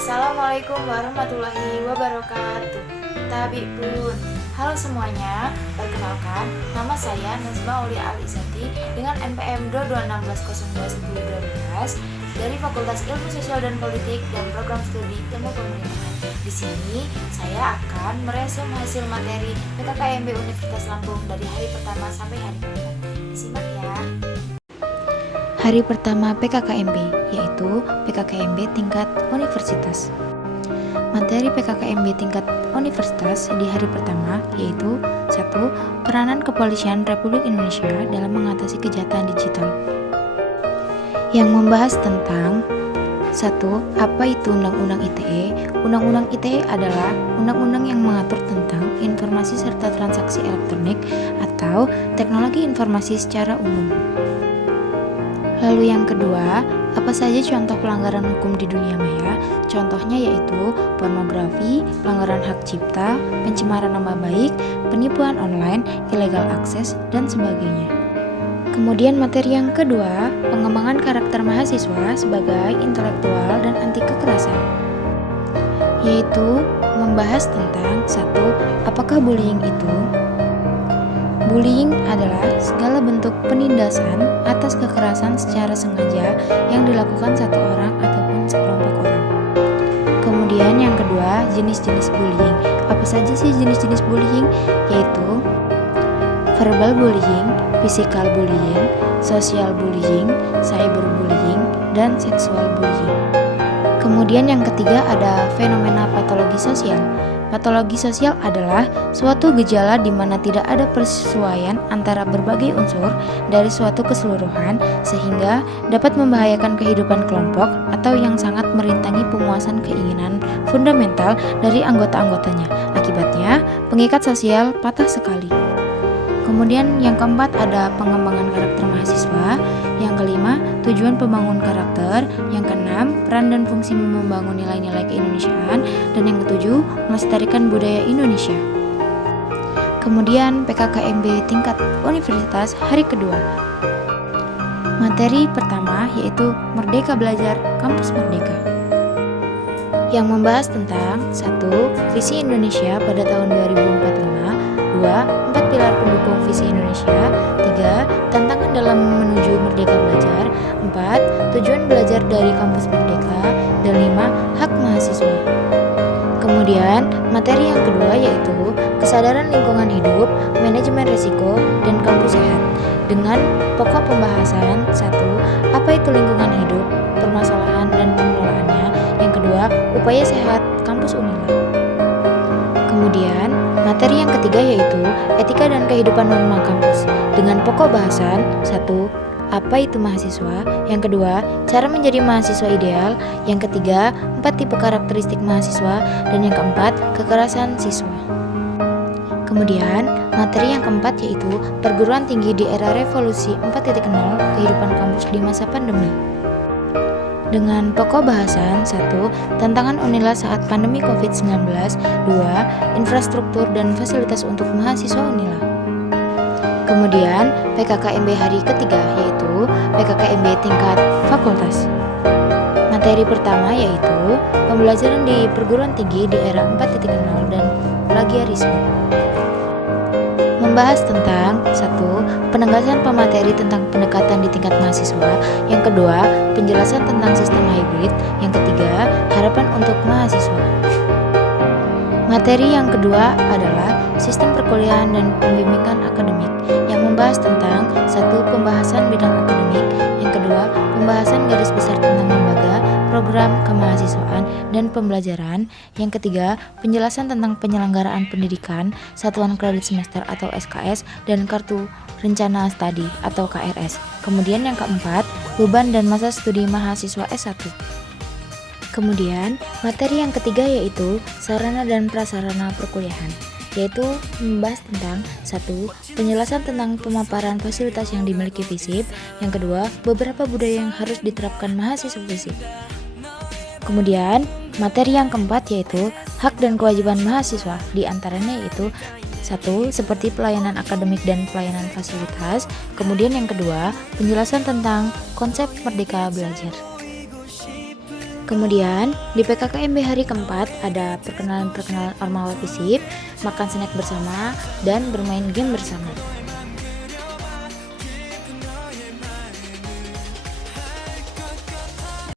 Assalamualaikum warahmatullahi wabarakatuh. Tabibun. Halo semuanya, perkenalkan nama saya Nazma Aulia Alizati dengan NPM 2216021012 dari Fakultas Ilmu Sosial dan Politik dan Program Studi Ilmu Pemerintahan. Di sini saya akan meresum hasil materi PKKMB Universitas Lampung dari hari pertama sampai hari keempat. Disimak ya. Hari pertama PKKMB, yaitu PKKMB tingkat universitas. Materi PKKMB tingkat universitas di hari pertama yaitu 1. Peranan Kepolisian Republik Indonesia dalam mengatasi kejahatan digital, yang membahas tentang 1. Apa itu Undang-Undang ITE? Undang-Undang ITE adalah undang-undang yang mengatur tentang informasi serta transaksi elektronik atau teknologi informasi secara umum. Lalu yang kedua, apa saja contoh pelanggaran hukum di dunia maya? Contohnya yaitu pornografi, pelanggaran hak cipta, pencemaran nama baik, penipuan online, illegal access, dan sebagainya. Kemudian materi yang kedua, pengembangan karakter mahasiswa sebagai intelektual dan anti kekerasan, yaitu membahas tentang 1. Apakah bullying itu? Bullying adalah segala bentuk penindasan atas kekerasan secara sengaja yang dilakukan satu orang ataupun sekelompok orang. Kemudian yang kedua, jenis-jenis bullying. Apa saja sih jenis-jenis bullying? Yaitu verbal bullying, physical bullying, social bullying, cyberbullying, dan sexual bullying. Kemudian yang ketiga ada fenomena patologi sosial. Patologi sosial adalah suatu gejala di mana tidak ada persesuaian antara berbagai unsur dari suatu keseluruhan sehingga dapat membahayakan kehidupan kelompok atau yang sangat merintangi pemuasan keinginan fundamental dari anggota-anggotanya. Akibatnya, pengikat sosial patah sekali. Kemudian yang keempat ada pengembangan karakter mahasiswa. Yang kelima, tujuan pembangun karakter. Yang keenam, peran dan fungsi membangun nilai-nilai keindonesiaan. Dan yang ketujuh, melestarikan budaya Indonesia. Kemudian PKKMB tingkat universitas hari kedua. Materi pertama yaitu Merdeka Belajar Kampus Merdeka, yang membahas tentang 1. Visi Indonesia pada tahun 2045, 2. 4 pilar pendukung visi Indonesia, 3. Tantangan dalam menuju Merdeka Belajar, 4. Tujuan belajar dari kampus Merdeka, dan 5. Hak mahasiswa. Kemudian materi yang kedua yaitu kesadaran lingkungan hidup, manajemen risiko, dan kampus sehat, dengan pokok pembahasan 1. Apa itu lingkungan hidup, permasalahan dan pengelolaannya. Yang kedua, upaya sehat kampus Unila. Kemudian, materi yang ketiga yaitu etika dan kehidupan norma kampus, dengan pokok bahasan 1. Apa itu mahasiswa? Yang kedua, cara menjadi mahasiswa ideal. Yang ketiga, 4 tipe karakteristik mahasiswa. Dan yang keempat, kekerasan siswa. Kemudian, materi yang keempat yaitu perguruan tinggi di era revolusi 4.0, kehidupan kampus di masa pandemi, dengan pokok bahasan 1. Tantangan Unila saat pandemi COVID-19, 2. Infrastruktur dan fasilitas untuk mahasiswa Unila. Kemudian PKKMB hari ketiga yaitu PKKMB tingkat fakultas. Materi pertama yaitu pembelajaran di perguruan tinggi di era 4.0 dan plagiarisme, membahas tentang 1. Penegasan pemateri tentang pendekatan di tingkat mahasiswa. Yang kedua, penjelasan tentang sistem hybrid. Yang ketiga, harapan untuk mahasiswa. Materi yang kedua adalah sistem perkuliahan dan pembimbingan akademik, yang membahas tentang 1. Pembahasan bidang akademik. Yang kedua, pembahasan garis besar tentang lembaga, program kemahasiswaan dan pembelajaran. Yang ketiga, penjelasan tentang penyelenggaraan pendidikan, satuan kredit semester atau SKS, dan kartu rencana studi atau KRS. Kemudian yang keempat, beban dan masa studi mahasiswa S1. Kemudian, materi yang ketiga yaitu sarana dan prasarana perkuliahan, yaitu membahas tentang 1. Penjelasan tentang pemaparan fasilitas yang dimiliki FISIP. Yang kedua, beberapa budaya yang harus diterapkan mahasiswa FISIP. Kemudian, materi yang keempat yaitu hak dan kewajiban mahasiswa, di antaranya yaitu 1. Seperti pelayanan akademik dan pelayanan fasilitas. Kemudian yang kedua, penjelasan tentang konsep merdeka belajar. Kemudian di PKKMB hari keempat ada perkenalan-perkenalan Ormawa FISIP, makan snack bersama, dan bermain game bersama.